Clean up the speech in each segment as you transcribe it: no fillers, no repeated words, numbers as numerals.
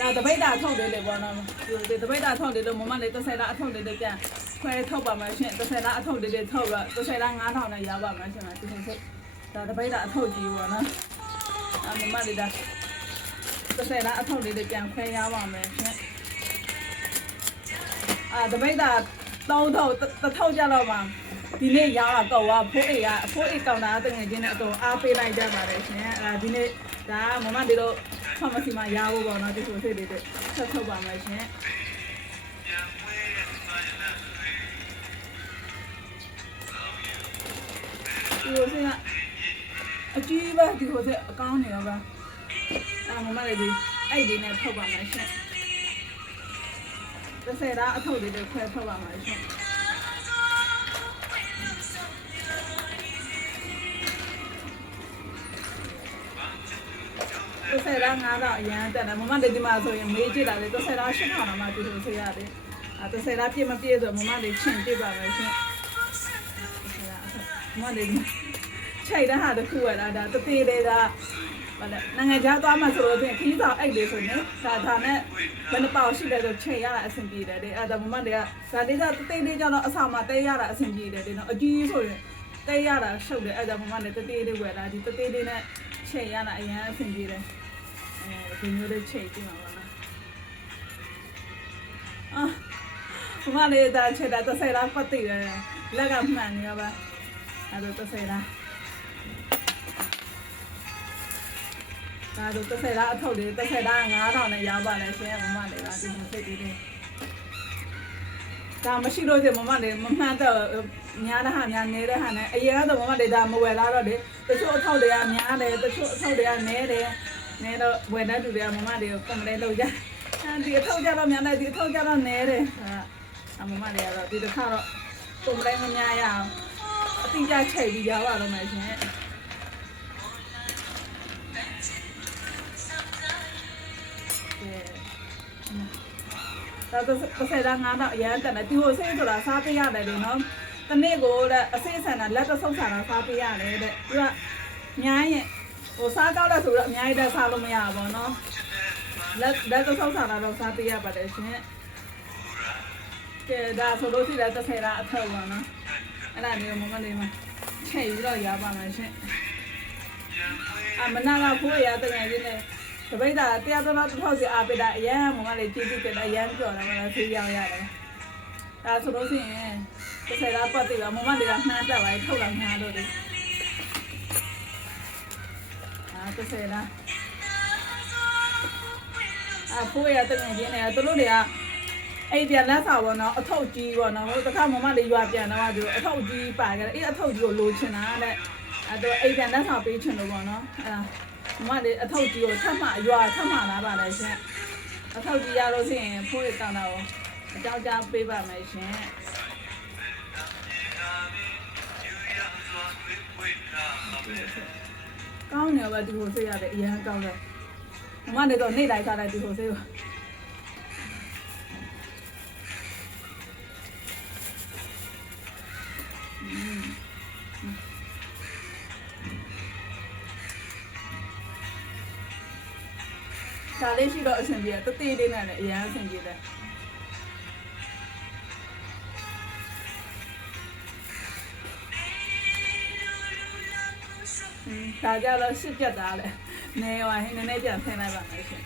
ဒါတပိတ်တာထုတ်တယ်လေပေါ့နော်ဒီတပိတ်တာထုတ်တယ်လို့မမလေး30လားအထုတ်တယ်လို့ပြန်ခွဲထုတ်ပါမှရှင်30လားအထုတ်တယ်ထုတ်တော့30လား9000နဲ့ရပါမှရှင်ဒီလိုစိတ်ဒါတပိတ်တာအထုတ်ကြီးပေါ့နော်မမလေးဒါ30လားအထုတ်တယ်လို့ပြန်ခွဲရပါမယ်ရှင်တပိတ်တာ3ထုတ်တစ်ထုတ်ကြတော့မှဒီနေ့ရတာကောက်ဖိုးအိတ်ကောင်တာတငယ်ချင်းနဲ့အတော်အားပေးလိုက်ကြပါတယ်ရှင်ဒီနေ့ဒါမမလေးတို့ဖမစီမှာရဖို့ပေါ့နော်ဒီလိုစိတ်လေးတွေဆက်ထုတ်ပါမယ်ရှင်ဒီလိုစိတ်ကအကြီးပဲဒီလိုစိတ်အကောင်းနေရောပါမမလေးဒီအဲ့ဒီနဲ့ထုတ်ပါမယ်ရှင်30လားအထုတ်လေးတွေခွဲထုတ်ပါမယ်ရှင်30လား9000အရန်တက်တယ်မမလေးဒီမှာဆိုရင်မေးကြည့်တာလေ30လား8000တောင်မှဒီလိုဆေးရတယ်30လားပြည့်မပြည့်ဆိုမမလေးချင်ပြပါမယ်ရှင်မမလေးချိတ်တဲ့ဟာတခုရတာဒါတသေးလေးကဘာလဲနိုင်ငံခြားသွားမှဆိုလို့ခီးဆောင်အိတ်လေးဆိုရင်ဒါနဲ့ဘယ်နှပေါင်ရှိလဲဆိုချိန်ရတာအဆင်ပြေတယ်လေအဲ့ဒါမမလေးကဒါလေးကတသေးလေးကျတော့အဆောင်မှာတဲရတာအဆင်ပြေတယ်လေနော်အကြီးဆိုရင်တဲရတာရှုပ်တယ်အဲ့ဒါမမလေးတသေးလေးဝယ်တာဒီတသေးလေးနဲ့ချိန်ရတာအရင်အဆင်ပြေတယ်ဒီမျိုးလေးချိန်ကြည့်မှာပါနော်မလေးဒါချက်တာ30လားပတ်သိတယ်လက်ကမှန်နေရပါအဲ့ဒါ30လားဒါတို့30လားအထုတ်လေး30လား9000နဲ့ရောက်ပါလေရှင်မမလေးကဒီလိုစိတ်လေးဒါမရှိလို့ရှင်မမလေးမမှန်တော့များတဲ့ဟာများနေတဲ့ဟာနဲ့အရင်ကတော့မမလေးဒါမဝယ်လာတော့လေတချို့အထုတ်တွေကများတယ်တချို့အထုတ်တွေကနည်းတယ်နဲတော့ဝယ်တဲ့သူတွေကမမတွေကိုကွန်ပလိန်းလုပ်ကြဒီအထောက်ကြတော့များတယ်ဒီအထောက်ကြတော့နဲတယ်မမတွေကတော့ဒီတစ်ခါတော့ကွန်ပလိန်းမများရအောင်အတိအကျချိန်ပြီးရပါတော့မယ်ရှင်ဒါတော့30လား9000အရန်တက်တယ်ဒီဟိုစိတ်ဆိုတာစားပေးရတယ်လေနော်တနေ့ကိုတဲ့အစိအဆန်တာလက်တဆုပ်ဆန်တာစားပေးရတယ်တဲ့သူကညာရင်ဟိုစားကောက်လဲဆိုတော့အများကြီးတက်စားလို့မရဘူးပေါ့နော်လက်တော့ဆောက်စားတာတော့စားပေးရပါတယ်ရှင်ကဲဒါဆိုလို့ရှိရင်30လားအထောက်ပါနော်အဲ့ဒါမျိုးမမလေးမချိန်ပြီးတော့ရပါမယ်ရှင်မနာကဖိုးရတဲ့ငယ်လေးနဲ့တပိတ်တာတရားတော်တစ်စီအားပေးတာအရန်မမလေးကြည့်ကြည့်တယ်အရန်ပြောတာမလားဆေးရောင်းရတယ်ဒါဆိုလို့ရှိရင်30လားပတ်သေးပါမမလေးကနှမ်းတက်ပါထုတ်လာနှမ်းတော့တယ်30လားဖိုးရတဲ့ငယ်ချင်းနဲ့သူတို့တွေကအဲ့ပြန်လက်စာပေါ့နော်အထုပ်ကြီးပေါ့နော်ဟိုတခါမမလေးရွာပြန်တော့သူအထုပ်ကြီးပါကြတယ်အဲ့အထုပ်ကြီးကိုလိုချင်တာတဲ့အဲ့တော့အဲ့ပြန်လက်စာပေးချင်လို့ပေါ့နော်အဲ့မမလေးအထုပ်ကြီးကိုထပ်မှရွာထပ်မှလာပါလေရှင်အထုပ်ကြီးရလို့ရှိရင်ဖိုးရတောင်းတော့အကြောင်းကြားပေးပါမယ်ရှင်ကောင်းနေပါဒီလိုစိတ်ရတယ်အရင်ကောင်းတယ်မမနေတော့နေ့တိုင်းစားတယ်ဒီလိုစိတ်ပါဒါလေးရှိတော့အဆင်ပြေတယ်တသေးလေးနဲ့လည်းအရင်အဆင်ပြေတယ်ဒါကြတော့ရှစ်ပြတ်သားလေနေရောဟင်းနည်းနည်းပြန်ဆင်းလိုက်ပါမယ်ရှင်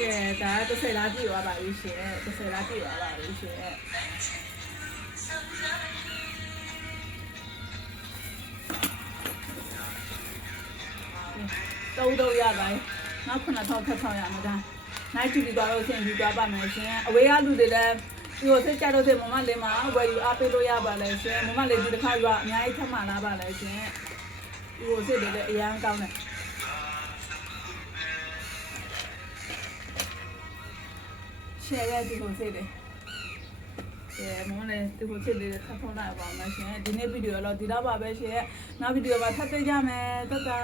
ကဲဒါ30လားပြည့်သွားပါပြီရှင်30လားပြည့်သွားပါပြီရှင်တော့ရပါနောက်9000ထပ်ဆောင်ရမှာဒါနိုင်ကြည့်ပြီးတော့ဆင်ပြီးသွားပါမယ်ရှင်အဝေးကလူတွေလည်းဒီကိုစိတ်ကြတော့မမလေးမှာဝယ်ယူအားပေးလို့ရပါလေရှင်မမလေးဒီတစ်ခါရွာအများကြီးထပ်မှလာပါလေရှင်ဒီကိုစိတ်တွေလည်းအရန်ကောင်းတယ်ရှယ်ရဒီကိုစိတ်တွေမမလေးဒီကိုစိတ်တွေထပ်ထုံးလိုက်ပါမယ်ရှင်ဒီနေ့ဗီဒီယိုတော့ဒီတော့ပါပဲရှင်နောက်ဗီဒီယိုမှာထပ်တွေ့ကြမယ်တတ်တာ